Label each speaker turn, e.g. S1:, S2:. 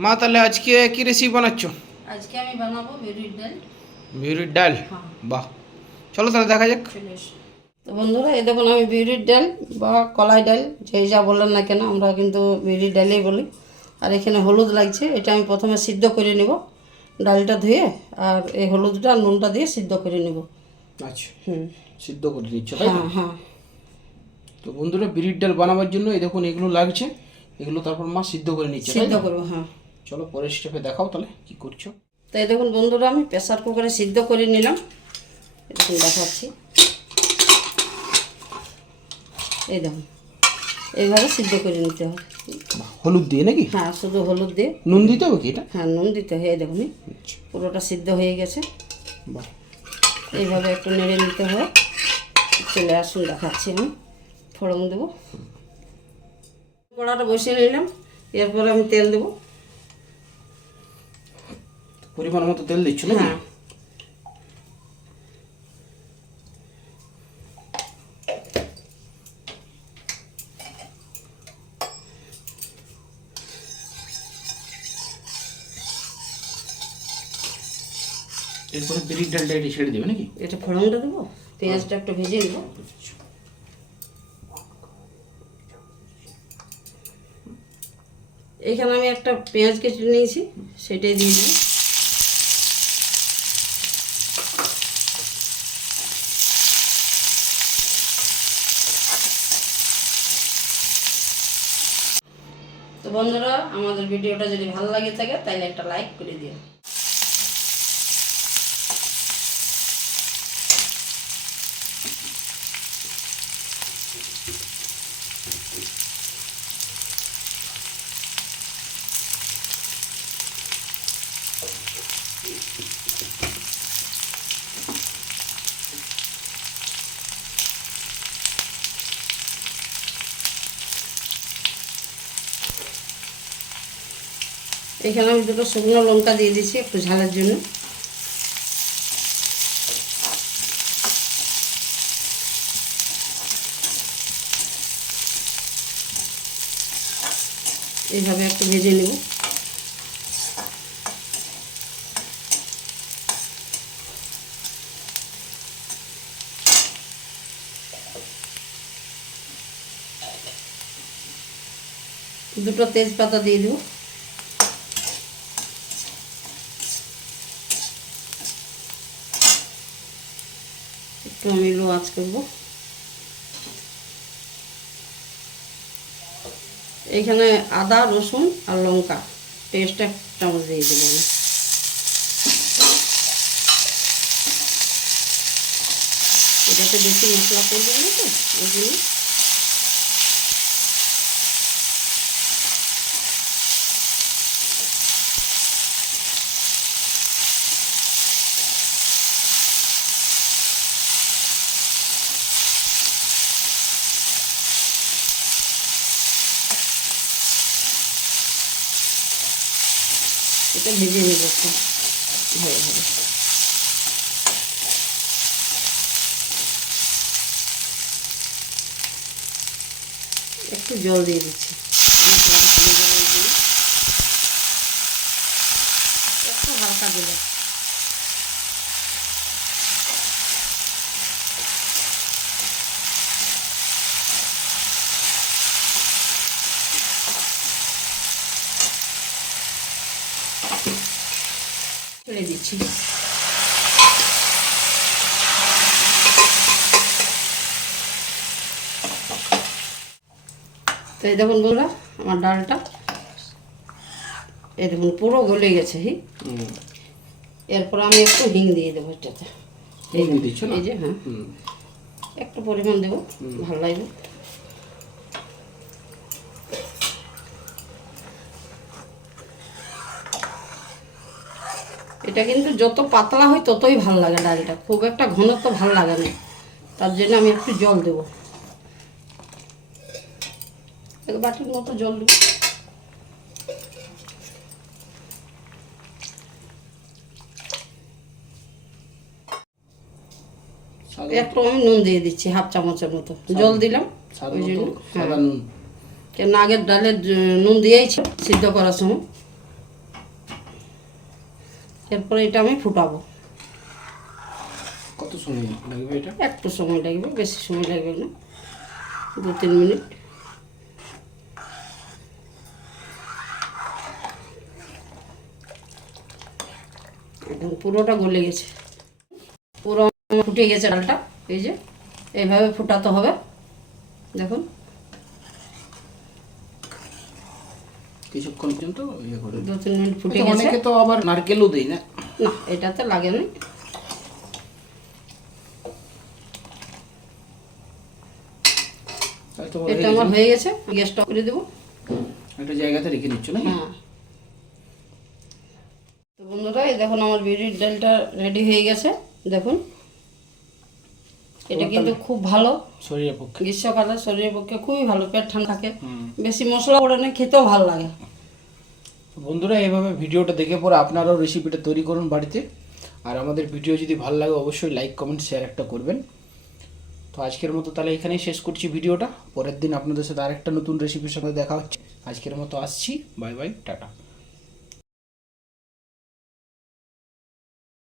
S1: মা তাহলে আজকে কি রেসিপি বানাচ্ছ?
S2: আজকে আমি বানাবো বিউরির ডাল।
S1: বিউরির ডাল?
S2: হ্যাঁ।
S1: বাহ। চলো তাহলে দেখা যাক।
S2: তো বন্ধুরা এই দেখুন আমি বিউরির ডাল বা কলাই ডাল যেই যা বললেন না কেন আমরা কিন্তু বিউরির ডালেই বলি। আর এখানে হলুদ লাগছে এটা আমি প্রথমে সিদ্ধ করে নেব ডালটা ধুয়ে আর এই হলুদটা আর নুনটা দিয়ে সিদ্ধ করে নেব।
S1: আচ্ছা।
S2: হুম।
S1: সিদ্ধ করে নিচ্ছ তাই
S2: হ্যাঁ হ্যাঁ।
S1: তো বন্ধুরা বিউরির ডাল বানাবার জন্য এই দেখুন এগুলো লাগছে এগুলো তারপর মা সিদ্ধ করে নিচ্ছে
S2: সিদ্ধ? করব হ্যাঁ।
S1: চলো পরের স্টেপে দেখাও তাহলে কি করছ?
S2: তাই দেখুন বন্ধুরা আমি প্রেসার কুকারে সিদ্ধ করে নিলাম। এরকম দেখাচ্ছি। এই দেখুন এইভাবে সিদ্ধ করে নিতে হবে।
S1: হলুদ দিয়ে নাকি?
S2: হ্যাঁ শুধু হলুদ দিয়ে।
S1: নুন দিতে হবে কি এটা?
S2: হ্যাঁ নুন দিতে হয় এই দেখুন
S1: আচ্ছা,
S2: পুরোটা সিদ্ধ হয়ে গেছে। এইভাবে একটু নেড়ে নিতে হয় চলে আসুন দেখাচ্ছি আমি। ফোড়ন দেবো। কড়াটা বসিয়ে নিলাম। এরপর আমি তেল দেবো।
S1: পরিমাণ মতো তেল দিচ্ছ নাকি?
S2: হ্যাঁ।
S1: এরপরে বিউরির ডালটা এটা ছেড়ে দেবে নাকি?
S2: এটা ফোড়নটা দেবো? পেঁয়াজটা একটু ভেজে নেব। এখানে আমি একটা পেঁয়াজ কেটে নিয়েছি সেটাই দিয়ে দিই বন্ধুরা আমাদের ভিডিওটা যদি ভালো লাগে থাকে তাহলে একটা লাইক করে দিও। এখানে আমি দুটো শুকনো লঙ্কা দিয়ে দিচ্ছি একটু ঝালের জন্য। এইভাবে একটু ভেজে নেব। দুটো তেজপাতা দিয়ে দেবো। একটু আমি লো এখানে আদা, রসুন আর লঙ্কা পেস্ট এক চামচ দিয়ে দেবো আমি। এটাতে বেশি মশলা পড়বে না তো ওই জন্য এটা ভেজে নেব একটু। ভালো একটু জল দিয়ে দিচ্ছি। একটু হালকা দিলে ছেড়ে দিচ্ছি। তো এই দেখুন বন্ধুরা আমার ডালটা। এই দেখুন পুরো গলে গেছে হি। এরপর আমি একটু হিং দিয়ে দেবো এটাতে। এই যে হ্যাঁ। একটু পরিমাণ দেবো ভালো লাগবে। এটা কিন্তু যত পাতলা হয় ততই ভালো লাগে ডালটা খুব একটা ঘনত্ব ভালো লাগে না। তার জন্য আমি একটু জল দেবো। এক বাটির মতো জল দেবো। একটু আমি নুন দিয়ে দিচ্ছি হাফ চামচের মতো। জল দিলাম ওই জন্য।
S1: মতো
S2: কেন আগের ডালে নুন দিয়েই ছিল সিদ্ধ করার সময়। এরপরে এটা আমি ফুটাবো।
S1: কত সময় লাগবে এটা?
S2: একটু সময় লাগবে বেশি সময় লাগবে না। দু তিন মিনিট। একদম পুরোটা গলে গেছে। পুরো ফুটে গেছে ডালটা এই যে। এইভাবে ফুটাতে হবে। দেখুন।
S1: কিছুক্ষণ পর্যন্ত ইয়ে করে
S2: দু তিন মিনিট ফুটে
S1: আচ্ছা,
S2: গেছে।
S1: অনেকে তো আবার নারকেলও দেয় না।
S2: না এটাতে লাগে না এটা আমার হয়ে গেছে গ্যাসটা করে দেবো।
S1: একটা জায়গাতে রেখে দিচ্ছ না
S2: হ্যাঁ। তো বন্ধুরা এই দেখুন আমার বিউরির ডালটা রেডি হয়ে গেছে। দেখুন। এটা কিন্তু খুব ভালো।
S1: শরীরের পক্ষে।
S2: গ্রীষ্মকালে শরীরের পক্ষে খুবই ভালো পেট ঠান্ডা থাকে। বেশি মশলা পড়ে না খেতেও ভালো লাগে।
S1: বন্ধুরা এইভাবে ভিডিওটা দেখে পরে আপনারাও রেসিপিটা তৈরি করুন বাড়িতে। আর আমাদের ভিডিও যদি ভালো লাগে অবশ্যই লাইক কমেন্ট শেয়ার একটা করবেন। তো আজকের মতো তাহলে এখানেই শেষ করছি ভিডিওটা। পরের দিন আপনাদের সাথে আরেকটা নতুন রেসিপির সঙ্গে দেখা হচ্ছে। আজকের মতো আসছি। Bye bye tata.